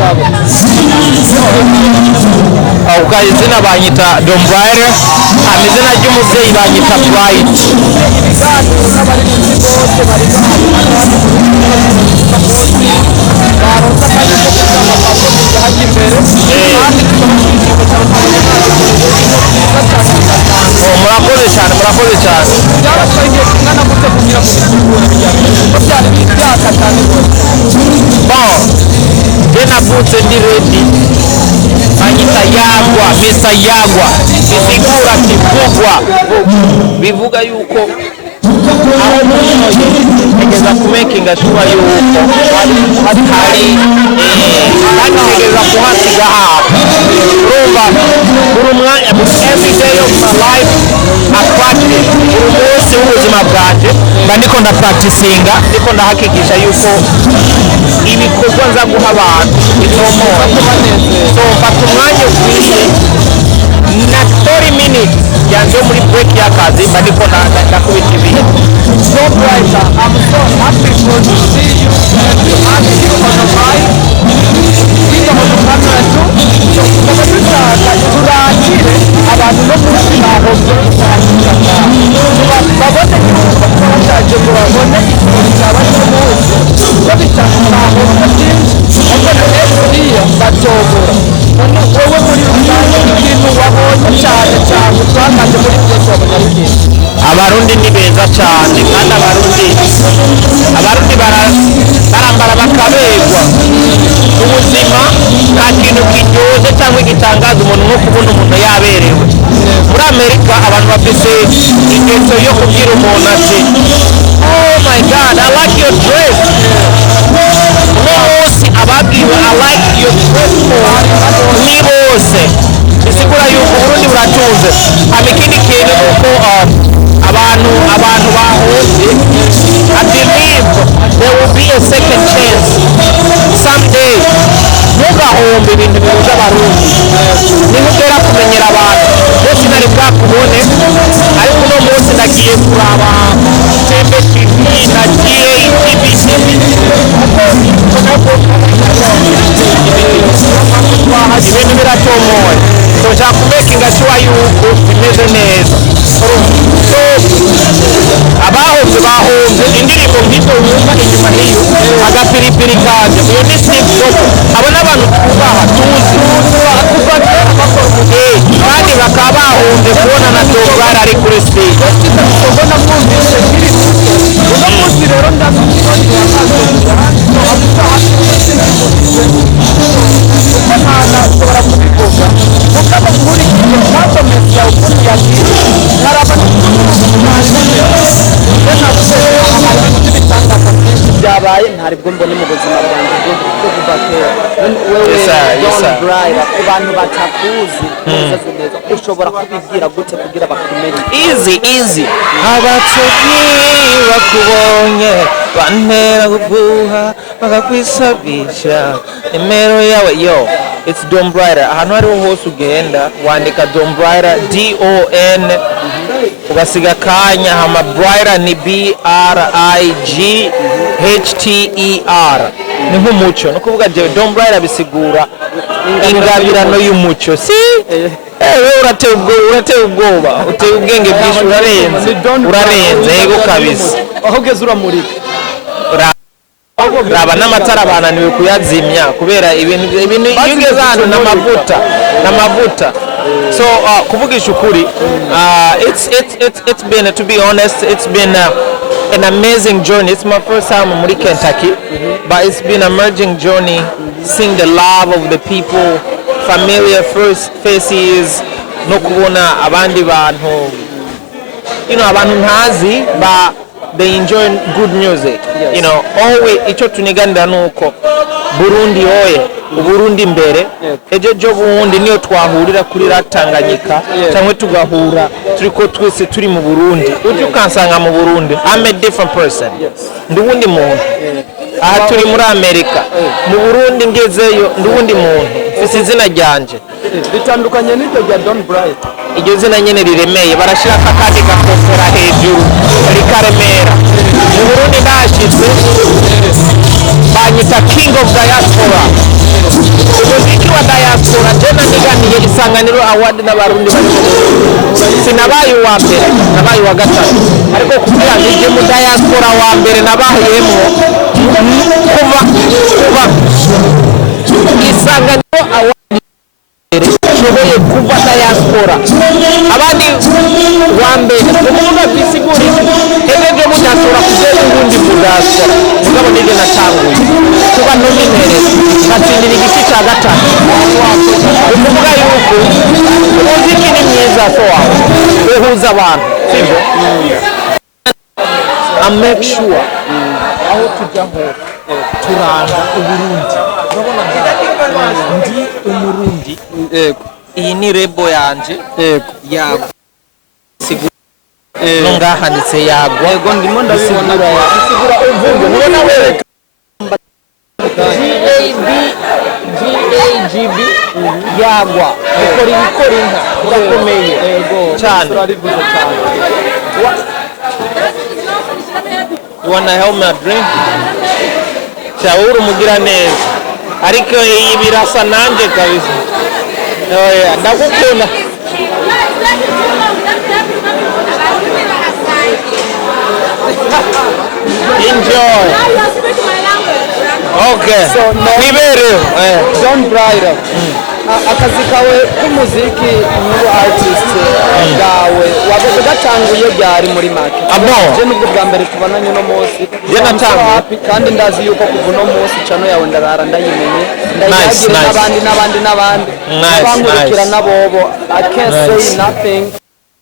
mugabo ubwa izina banyita Dom Brighter, amazina ry'umubyeyi banyita Bright. ibiganiro n'abaririmbyi bose bari bahari baronse akanya ko kugira ngo bakomeze hajya imbere kandi murakoze cyane byabatwaye igihe kingana gute kugira ngo bitegure byari byaka cyane rwose je navutse ndi ready, banyita Yagwa, Mr. Yagwa, bisigura kivugwa, bivuga yuko aho munyoye tegeza kumakinga sure yuko hari tegeza kuhasiga hapo urumva buri mwanya every day of my life I practice buri munsi w'ubuzima bwanje mba ndiko nda practicinga, ndiko ndahakikisha yuko ibikorwa nza guha abantu bitomoye, so mfata umwanya ukwiye na 30 minutes yanjye muri break y'akazi mba ndiko ndakubita ibintu. So Brighter, I'm so happy to see you and to have you on the mic. Wiga mu kamera tu, so kuba dushaka turangire abantu no kubaho babone yuko twashaje ngo babone ikintu cyaba cy'umunsi babitanaho byinshi ariko n'uriya batobora wowe muri rusange ikintu wabonye cyane twakaje muri byose wabonye abarundi ni beza cyane kandi abarundi barambara bakaberwa ubuzima. Nta kintu kiryoshye cyangwa gitangaza umuntu nko kubona umuntu yaberewe. Muri Amerika abantu bafite ingeso yo kubwira umuntu ati oh my god I like your dress, uno munsi ababwiwe I like your dress ni bose, bisigura yuko Burundi buratunze. Ikindi kintu nuko abantu bahoze I believe there will be a second chance someday. Ntugahombe ibintu bihuza abarundi, nimugera kumenyera abantu bose nari bwakubone, ariko uno munsi nagiye kuraba Tembe TV na GATV ibintu biratomoye, so nshaka kumekinga sure yuko bimeze neza. So bahombe indirimbo nk'izo wumva inyuma hiyo agapiripiri kanje uyu ni Steve Jobs, abo n'abantu twubaha tuzi kuva kera bakora umugeni kandi bakaba bahombe kubona na Dom Brighter ari kuri stage. ubona mwumvise nkiri uno munsi rero ndamukironi ushobora kubivuga mukaba muri kiyo mwakomeza ukuntu yagiye nkaraba byabaye ntaribwo mbona mu buzima bwanjye bwo kuva kera wewe Dom Brighter ku bantu batakuzi neza ushobora kubibwira gute kugira bakumenye? Easy abatoni bakubonye bantera gubuha bakakwisabisha nimero yawe yo it's Dom Brighter. Ahantu hariho hose ugenda wandika Dom Brighter DON ugasiga kanya hama Brighter ni BRIGHTER ni nk'umucyo, no kuvuga je Dom Brighter bisigura ingabirano y'umucyo. Si urateye ubwoba uteye ubwenge bwinshi, urarenze yego kabisa, aho ugeze uramurika raba n'amatara bananiwe kuyazimya kubera ibintu iyo ugeze ahantu n'amavuta. So kuvugisha ukuri it's been, to be honest, it's been an amazing journey. It's my first time muri Kentucky, but it's been an emerging journey, seeing the love of the people, familiar faces, no kubona abandi bantu, abantu ntazi but they enjoy good music. Yes. Always icyo tuniganira nuko Burundi oye Uburundi mbere ejo jo bundi niyo twahurira kuri Tanganyika cyangwa tugahura turiko twese turi mu Burundi, uje ukansanga mu Burundi I'm a different person. Ndi wundi muntu. Aha turi muri Amerika, mu Burundi ngezeyo ndi wundi muntu, mfise izina ryanje bitandukanye n'iryo rya Dom Brighter. Iryo zina nyene riremeye, barashira akandi gakofera hejuru rikaremera. Mu Burundi ndashizwe banyita King of Diaspora. umuziki wa diaspora jena niganiye isanganiro award n'abarundi bari sinabaye wa mbere nabaye wa gatatu ariko kugira ngo mu diaspora wa mbere nabahiyemo kuva isanganiro award shoboye kuva diaspora abandi wa mbere ukuvuga bisiguri hegeje mudashobora kugera ubundi mu diaspora mugabo nige natanguye kuba nominere natsindira igiti cya gatatu ukuvuga yuko umuziki ni mwiza so wawe uhuza abantu sibyo I make sure aho tujya ho turanga uburundi ndi umurundi yego iyi ni rebo yanje yego yago no ngahanditse yagwa yego ndimo ndabibona sigura uvuge nubona wereka GAGB yagwa ukora ibikora inka urakomeye cyane turarivuze cyane you wanna help me drink cyawuru umugira neza ariko iyi birasa nanjye kabisa oya ndagukunda enjoy okay so nibere John Bryder akazi kawe k'umuziki n'ubu artist bwawe wabaga gatanguye byari muri make je nubwo bwa mbere tubonanye no munsi je natanguye kandi ndazi yuko kuva no munsi cano yawe ndarara ndayimenye ndayagira n'abandi abankurikira nabobo I can't say nothing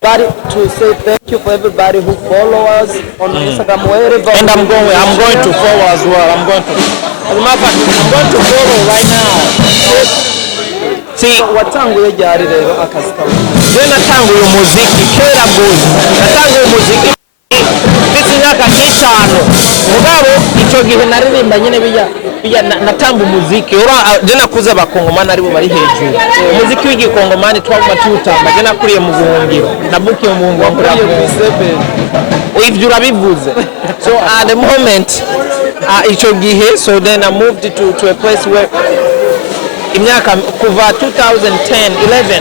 but to say thank you for everybody who follow us on Instagram wherever and I'm going to follow as well. I'm going to follow right now. See, watanguye ryari rero akazi kawe? Je natanguye umuziki kera gusa. Natanguye umuziki mfite imyaka 5. Mugabo ico gihe naririmba nyene bijya natamba umuziki. Je nakuze abakongomani aribo bari hejuru. Umuziki w'igikongomani twaguma tuwutamba. Je nakuriye mu buhungiro. Nabukiye mu buhungiro wa ivyo urabivuze. So at the moment ico gihe so then I moved to a place where imyaka kuva 2010 11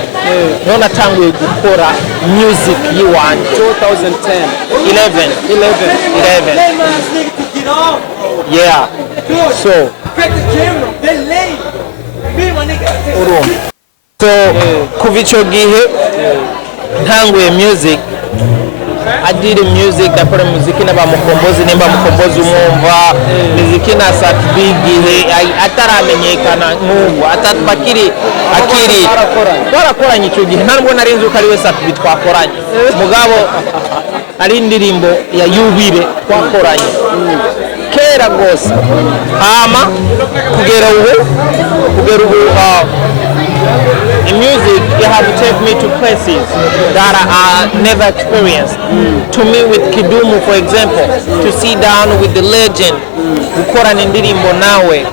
niho natanguye gukora music yiwanje 2010 11 yeah so kuva ico gihe ntanguye music I did music, I put music in about mukombozi nimba mukombozi umwumva muziki na Sat Big ataramenyekana nk'ubu atatbakiri akiri twarakoranye icyo gihe ntabwo narinzi uko ari we Sat Big twakoranye mugabo ari indirimbo ya Yubire twakoranye kera gose hama kugera ubu in music, you have to take me to places that I never experienced. To meet with Kidumu, for example, to sit down with the legend, gukora nindirimbo nawe,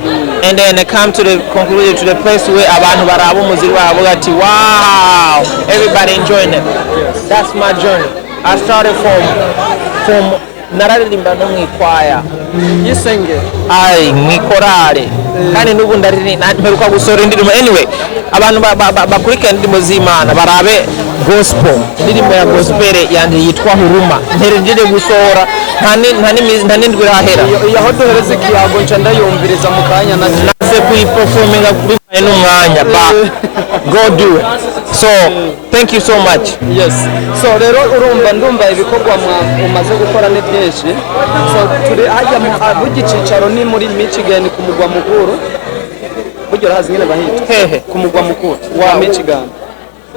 and then I come to the conclusion to the place where abantu barabu muziki baravuga ati wow, everybody enjoying it. That's my journey. I started from nararirimba no mwikwaya yisenge mwikorare kandi n'ubu mperuka gusora indirimbo anyway abantu bakurikira indirimbo z'Imana barabe gospel indirimbo ya gospel yanje yitwa Huruma nterejeje gusora nta n'indwi rahera yaho duhereze ikiyago nca ndayumviriza mu kanya naze kuyiperforminga bibaye n'umwanya but go do it. So thank you so much. Yes, so rero ndumva ibikorwa umaze gukora ni byinshi. So turi hajya mu gicicaro ni muri Michigan ku mugwa mukuru buryo hazi nyine bahita ku mugwa mukuru wa Michigan.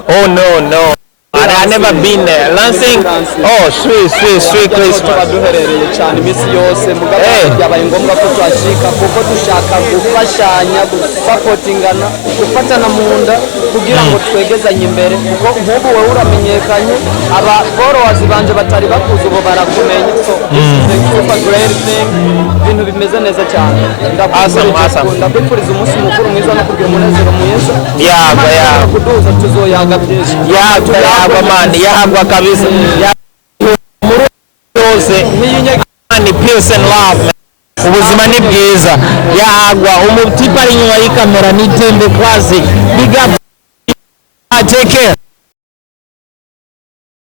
Oh no I never been there. Lansing. Oh, sweet place. Duherereye cyane imisi yose mugabo byabaye ngombwa ko twashika kuko dushaka gufashanya gusapotingana gufatana mu nda kugira ngo twegezanye imbere kuko nk'ubu wowe uramenyekanye aba followers banje batari bakuze ubu barakumenye so this is a super great thing ibintu bimeze neza cyane ndabifuriza umunsi mukuru mwiza no kugira umunezero mwiza yaga kuduza tuzoyaga byinshi yaga mani yagwa kabisa muri yose ni peace and love man. ubuzima ni bwiza yagwa umutipe ari inyuma y'ikamera ni Tembe Classic big up take care